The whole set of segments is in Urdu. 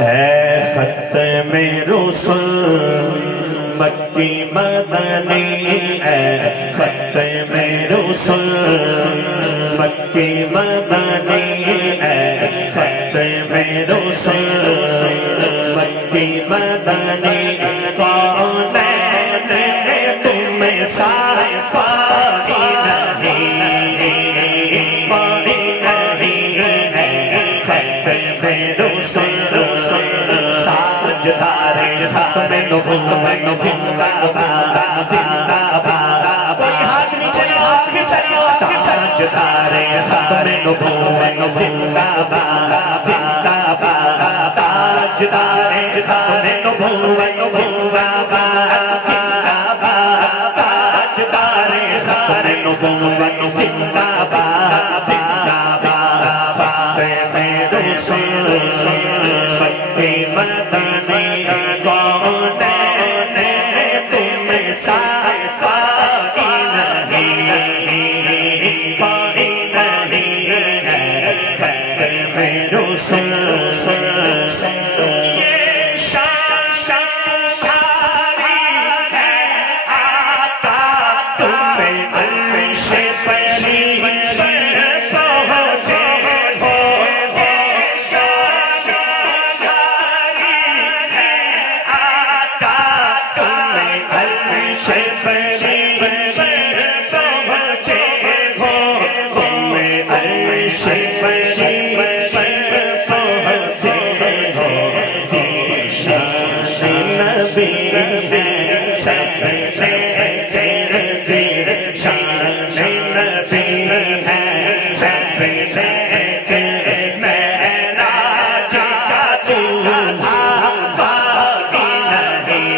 اے ختم رسل مکی مدنی، اے ختم رسل مکی مدنی، اے ختم رسل مکی مدنی، کون ہے تم سارے پاسی نہیں، پائی نہیں ہے ختم رسل ساجدار ختم نبوت زندہ باد زندہ باد، کوئی ہاتھ نیچے آنکھ چلا تاجدار ختم نبوت زندہ باد زندہ باد، تاجدار ختم نبوت زندہ باد زندہ باد، تاجدار ختم نبوت زندہ باد زندہ باد، ختم رسل مکی مدنی، کون ہے تم سارے پاسی نہیں، پائی نہیں ہے ختم رسل، یہ شان ساری ہے آقا تم عرش پری پہنچے ہو، شان ساری ہے آقا تم عرش پری پہنچے ہو، تم عرش پری پہنچے ہو، شان نبی ہے سب سے شان نبی ہے سب سے معراج کا دولہا باقی نہیں،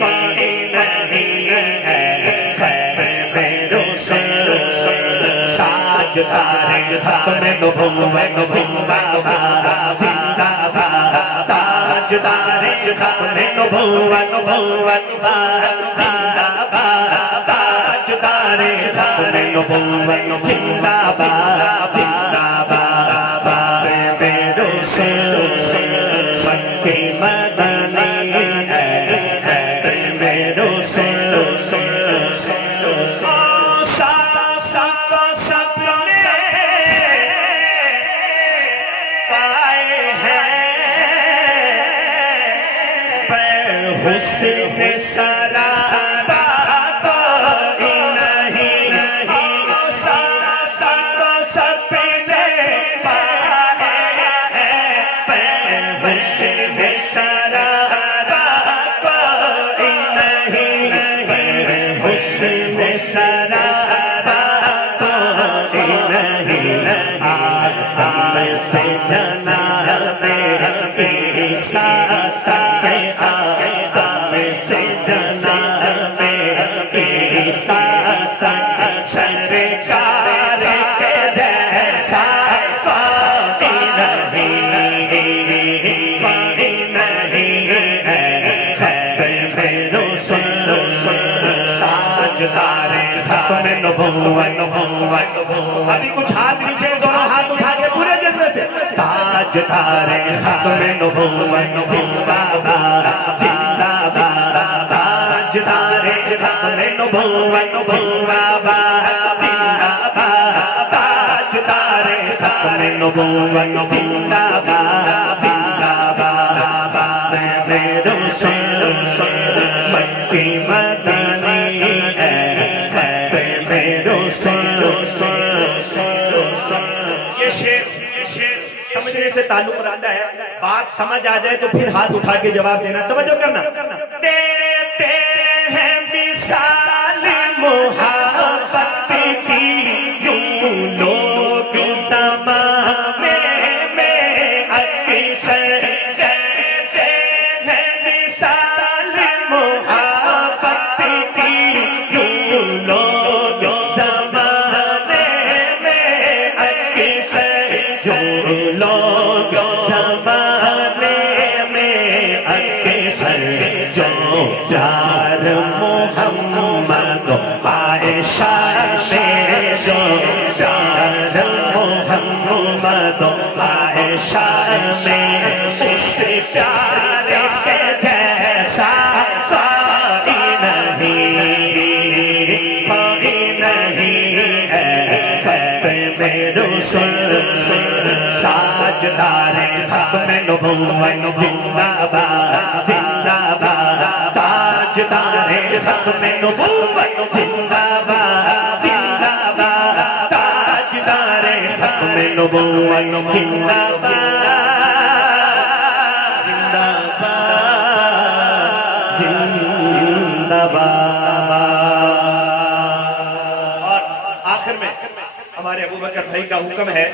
باقی نہیں ہے ختم رسل ساجدار ختم نبوت زندہ باد زندہ باد، تاجدار ختم نبوت زندہ باد، تاجدار ختم نبوت زندہ باد زندہ باد، ختم رسل مکی مدنی، اے ختم رسل سب نے پائے ہیں پر حسن سرا سے جنا سے عیسیٰ سے جنا سے عیسیٰ سرکار کے جیسا پاسی نہیں، پائی نہیں ہے ختم رسل ساجدار ختم نبوت، ابھی کچھ ہاتھ نیچے دونوں ہاتھ اٹھا کے پورے جذبے سے، تاجدار ختم نبوت زندہ باد زندہ باد، تاجدار ختم نبوت زندہ باد زندہ باد، تاجدار ختم نبوت زندہ باد زندہ باد، ختم رسل مکی مدنی، اے ختم رسل یہ شعر سمجھنے سے تعلق رکھتا ہے، بات سمجھ آ جائے تو پھر ہاتھ اٹھا کے جواب دینا، توجہ کرنا، دیتے ہیں مثال محبت کی یوں لوگ زمانے میں اکثر، دیتے ہیں مثال محبت کی یوں لوگ زمانے میں اکثر، یوں لوگ زمانے میں اکثر، جو پیار محمد پائے میں اس پیارے سے جیسا کوئی نہیں، کوئی نہیں ہے ختم رسل تاجدار ختم نبوت زندہ باد زندہ باد تاجدار ختم نبوت زندہ باد زندہ باد تاجدار ختم نبوت زندہ باد زندہ باد زندہ باد۔ اور آخر میں ہمارے ابو بکر بھائی کا حکم ہے